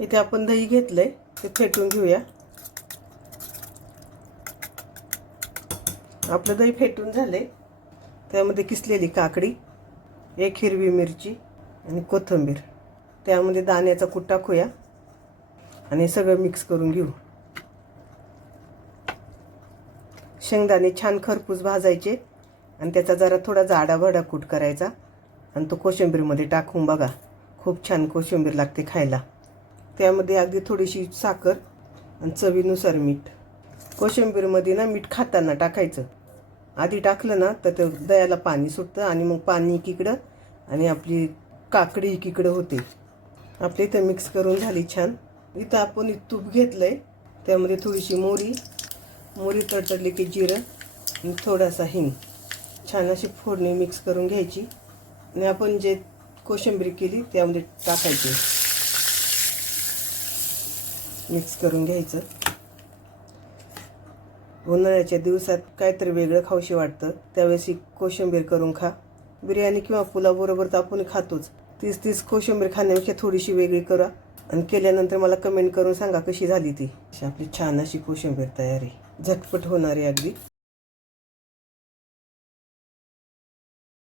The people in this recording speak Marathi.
इथे आपण दही घेतलंय, ते फेटून घेऊया. आपलं दही फेटून झालंय. त्यामध्ये किसलेली काकडी, एक हिरवी मिरची आणि कोथिंबीर, त्यामध्ये दाण्याचा कूट टाकूया आणि सगळं मिक्स करून घेऊ. शेंगदाणे छान खरपूस भाजायचे आणि त्याचा जरा थोडा जाडाभडा कूट करायचा आणि तो कोशिंबीरमध्ये टाकून बघा. खूप छान कोशिंबीर लागते खायला. त्यामध्ये अगदी थोडीशी साखर आणि चवीनुसार मीठ. कोशिंबीरमध्ये ना मीठ खाताना टाकायचं. आधी टाकलं ना तर ते दह्याला पाणी सुटतं आणि मग पाणी एकीकडं आणि आपली काकडी एकीकडं होते. आपली इथं मिक्स करून झाली छान. इथं आपण तूप घेतलं आहे, त्यामध्ये थोडीशी मोहरी तडतडली की जिरं आणि थोडासा हिंग, छान अशी फोडणी मिक्स करून घ्यायची आणि आपण जे कोशिंबीर केली त्यामध्ये टाकायची, मिक्स करून घ्यायचं. उन्हाळ्याच्या दिवसात काहीतरी वेगळं खाऊशी वाटतं, त्यावेळेस ही कोशिंबीर करून खा. बिर्याणी किंवा पुलावबरोबर तर आपण खातोच. तीच कोशिंबीर खाण्यापेक्षा थोडीशी वेगळी करा आणि केल्यानंतर मला कमेंट करून सांगा कशी झाली ती. आपली छान अशी कोशिंबीर तयार आहे. झटपट होणारी अगदी.